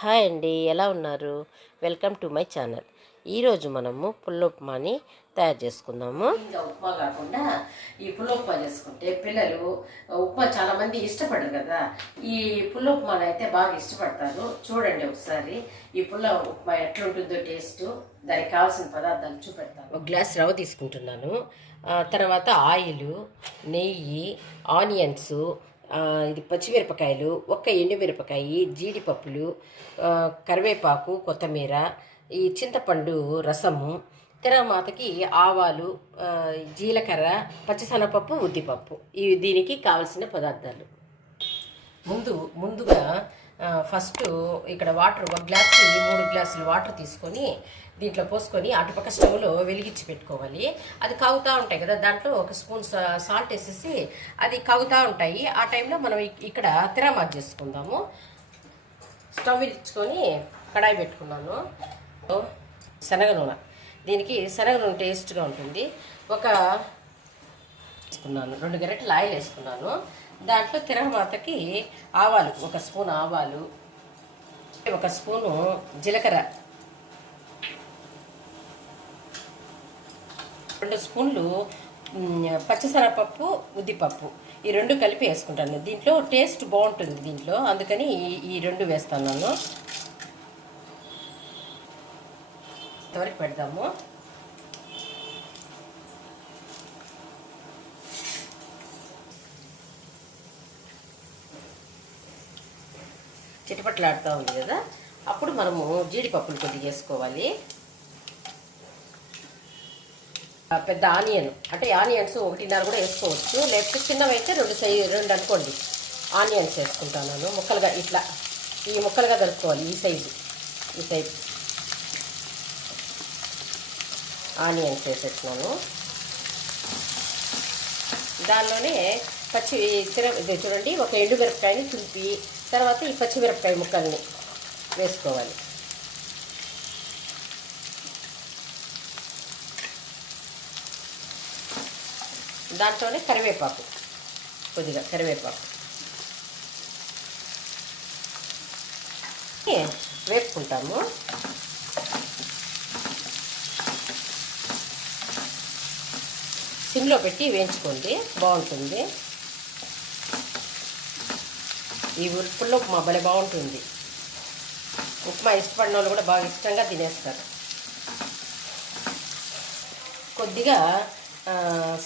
Hi అండి, ఎలా ఉన్నారు? Welcome to my channel. ఈరోజు మనము పుల్లోప్మాని తయారు చేసుకుందాము. ఇంకా ఉప్మా కాకుండా ఈ పుల్లోప్మా చేసుకుంటే పిల్లలు ఉప్మా చాలామంది ఇష్టపడరు కదా. ఈ పుల్లోప్మాని అయితే బాగా ఇష్టపడతారు. చూడండి ఒకసారి ఈ ఉప్మా ఎట్లుంటుందో టేస్ట్. దానికి కావాల్సిన పదార్థాలు చూపెడతాను. ఒక గ్లాస్ రవ్వ తీసుకుంటున్నాను. తర్వాత ఆయిల్, నెయ్యి, ఆనియన్స్, ఇది పచ్చిమిరపకాయలు, ఒక్క ఎండుమిరపకాయ, జీడిపప్పులు, కరివేపాకు, కొత్తిమీర, ఈ చింతపండు రసము, తిరగమాతకి ఆవాలు, జీలకర్ర, పచ్చిశనగపప్పు, ఉద్దిపప్పు. ఇవి దీనికి కావలసిన పదార్థాలు. ముందుగా ఫస్ట్ ఇక్కడ వాటర్, ఒక గ్లాస్కి 3 గ్లాసులు వాటర్ తీసుకొని దీంట్లో పోసుకొని అటుపక్క స్టవ్లో వెలిగించి పెట్టుకోవాలి. అది కాగుతూ ఉంటాయి కదా, దాంట్లో ఒక స్పూన్ సాల్ట్ వేసేసి అది కాగుతూ ఉంటాయి. ఆ టైంలో మనం ఇక్కడ తిరగమాత చేసుకుందాము. స్టవ్ వెలిగించుకొని కడాయి పెట్టుకున్నాను. శనగ నూనె, దీనికి శనగ నూనె టేస్ట్గా ఉంటుంది. వేసుకున్నాను 2 గరిటెలు ఆయిల్ వేసుకున్నాను. దాంట్లో తిరగమాతకి ఆవాలు, 1 స్పూన్ ఆవాలు, 1 స్పూను జీలకర్ర, 2 స్పూన్లు పచ్చిశనగపప్పు, ఉద్దిపప్పు, ఈ 2 కలిపి వేసుకుంటాను. దీంట్లో టేస్ట్ బాగుంటుంది దీంట్లో, అందుకని ఈ 2 వేస్తాను. ఇంతవరకు పెడదాము. చిటపట్లాడుతూ ఉంది కదా, అప్పుడు మనము జీడిపప్పులు కొద్దిగా వేసుకోవాలి. పెద్ద ఆనియన్, అంటే ఆనియన్స్ 1.5 కూడా వేసుకోవచ్చు, లేకపోతే చిన్నవైతే 2 అనుకోండి ఆనియన్స్ వేసుకుంటాను. ముక్కలుగా ఇట్లా ఈ ముక్కలుగా దొరుకుకోవాలి. ఈ సైజు ఆనియన్స్ వేసేస్తున్నాను. దానిలోనే ఇది చూడండి, 1 ఎండుమిరపకాయని తులిపి, తర్వాత ఈ పచ్చిమిరపకాయ ముక్కల్ని వేసుకోవాలి. దాంట్లోనే కరివేపాకు, కొద్దిగా కరివేపాకు వేపుకుంటాము. సిమ్లో పెట్టి వేయించుకోండి, బాగుంటుంది. ఈ పుల్లోప్మా భలే బాగుంటుంది. ఉప్మా ఇష్టపడిన వాళ్ళు కూడా బాగా ఇష్టంగా తినేస్తారు. కొద్దిగా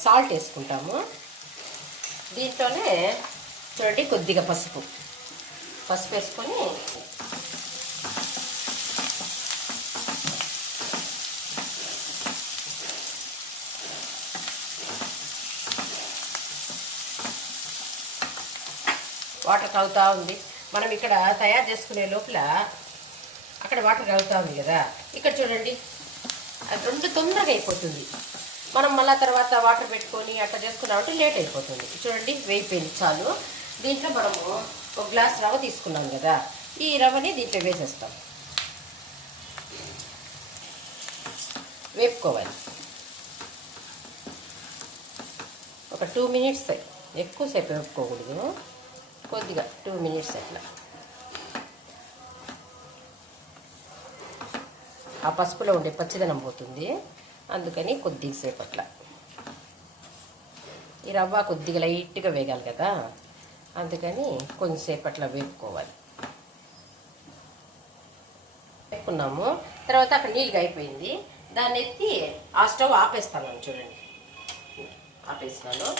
సాల్ట్ వేసుకుంటాము. దీంట్లోనే చూడండి కొద్దిగా పసుపు వేసుకొని వాటర్ కాగుతూ ఉంది. మనం ఇక్కడ తయారు చేసుకునే లోపల అక్కడ వాటర్ కాగుతూ ఉంది కదా, ఇక్కడ చూడండి అది 2 తొందరగా అయిపోతుంది. మనం మళ్ళీ తర్వాత వాటర్ పెట్టుకొని అట్లా చేసుకున్నామంటే లేట్ అయిపోతుంది. చూడండి వేయిపోయింది చాలు. దీంట్లో మనము 1 గ్లాస్ రవ్వ తీసుకున్నాం కదా, ఈ రవ్వని దీంట్లో వేసేస్తాం. వేపుకోవాలి ఒక 2 మినిట్స్, ఎక్కువసేపు వేపుకోకూడదు, కొద్దిగా 2 మినిట్స్ అట్లా. ఆ పసుపులో ఉండే పచ్చిదనం పోతుంది, అందుకని కొద్దిసేపు అట్లా. ఈ రవ్వ కొద్దిగా లైట్గా వేగాలి కదా, అందుకని కొంచెంసేపు అట్లా వేపుకోవాలి. వేపుకున్నాము. తర్వాత అక్కడ నీళ్ళుగా అయిపోయింది, దాన్ని ఎత్తి ఆ స్టవ్ ఆపేస్తాను. చూడండి ఆపేసినాను.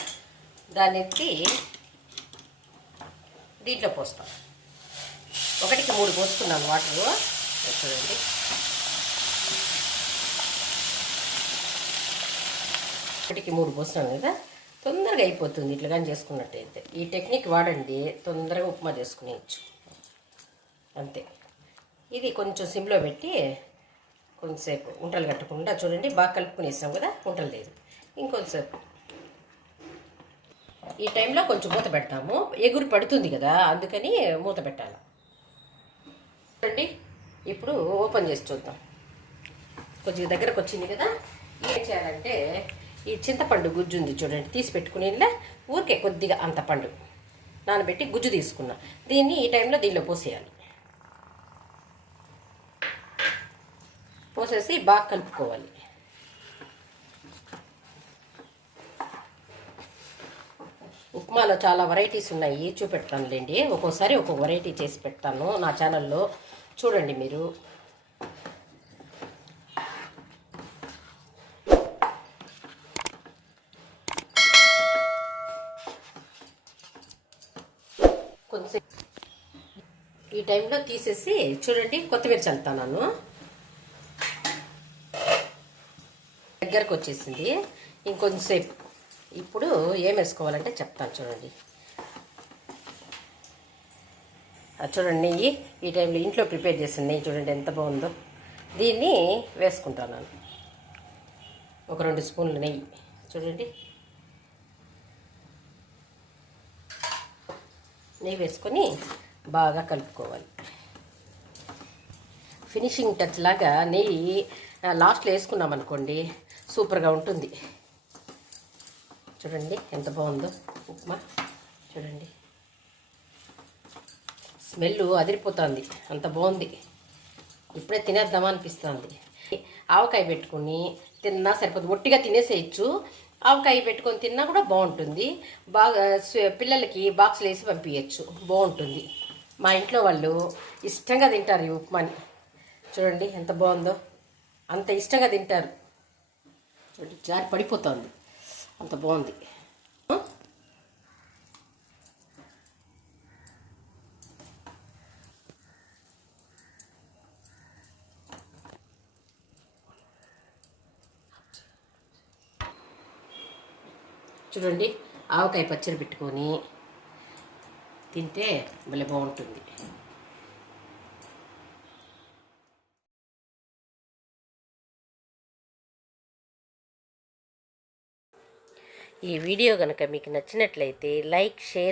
దాన్ని ఎత్తి దీంట్లో పోస్తాం. 1కి 3 పోసుకున్నాను వాటరు. చూడండి 1కి 3 పోస్తున్నాను కదా, తొందరగా అయిపోతుంది ఇట్లా కానీ చేసుకున్నట్టయితే. ఈ టెక్నిక్ వాడండి, తొందరగా ఉప్మా చేసుకునేయచ్చు అంతే. ఇది కొంచెం సిమ్లో పెట్టి కొంచెంసేపు ఉంటలు కట్టకుండా చూడండి బాగా కలుపుకునేసాం కదా, ఉంటలు లేదు. ఇంకొంచెంసేపు ఈ టైంలో కొంచెం మూత పెడతాము, ఎగురు పడుతుంది కదా, అందుకని మూత పెట్టాలి. చూడండి ఇప్పుడు ఓపెన్ చేసి చూద్దాం. కొద్దిగా దగ్గరకు వచ్చింది కదా. ఏం చేయాలంటే ఈ చింతపండు గుజ్జు ఉంది చూడండి, తీసి పెట్టుకునేలా ఊరికే కొద్దిగా అంత పండు నానబెట్టి గుజ్జు తీసుకున్నా, దీన్ని ఈ టైంలో దీనిలో పోసేయాలి. పోసేసి బాగా కలుపుకోవాలి. ఉప్మాలో చాలా వెరైటీస్ ఉన్నాయి, చూపెడతానులేండి. ఒక్కోసారి ఒక్కొక్క వెరైటీ చేసి పెడతాను నా ఛానల్లో, చూడండి మీరు. కొంచెం ఈ టైంలో తీసేసి చూడండి, కొత్తిమీర చల్లుతాను. దగ్గరకు వచ్చేసింది. ఇంకొంచెంసేపు ఇప్పుడు ఏం వేసుకోవాలంటే చెప్తాను చూడండి. చూడండి, నెయ్యి ఈ టైంలో ఇంట్లో ప్రిపేర్ చేసిన నెయ్యి చూడండి ఎంత బాగుందో. దీన్ని వేసుకుంటాను. ఒక 2 స్పూన్లు నెయ్యి చూడండి. నెయ్యి వేసుకొని బాగా కలుపుకోవాలి. ఫినిషింగ్ టచ్ లాగా నెయ్యి లాస్ట్లో వేసుకున్నాం అనుకోండి, సూపర్గా ఉంటుంది. చూడండి ఎంత బాగుందో ఉప్మా. చూడండి, స్మెల్ అదిరిపోతుంది, అంత బాగుంది. ఇప్పుడే తినేద్దామా అనిపిస్తుంది. ఆవకాయ పెట్టుకుని తిన్నా సరిపోతుంది, ఒట్టిగా తినేసేయచ్చు. ఆవకాయ పెట్టుకొని తిన్నా కూడా బాగుంటుంది. బాగా పిల్లలకి బాక్స్లో వేసి పంపించచ్చు, బాగుంటుంది. మా ఇంట్లో వాళ్ళు ఇష్టంగా తింటారు ఈ ఉప్మాని. చూడండి ఎంత బాగుందో, అంత ఇష్టంగా తింటారు. చూడండి, జారి పడిపోతుంది, అంత బాగుంది. చూడండి, ఆవకాయ పచ్చడి పెట్టుకొని తింటే భలే బాగుంటుంది. ఈ వీడియో కనుక మీకు నచ్చినట్లయితే లైక్, షేర్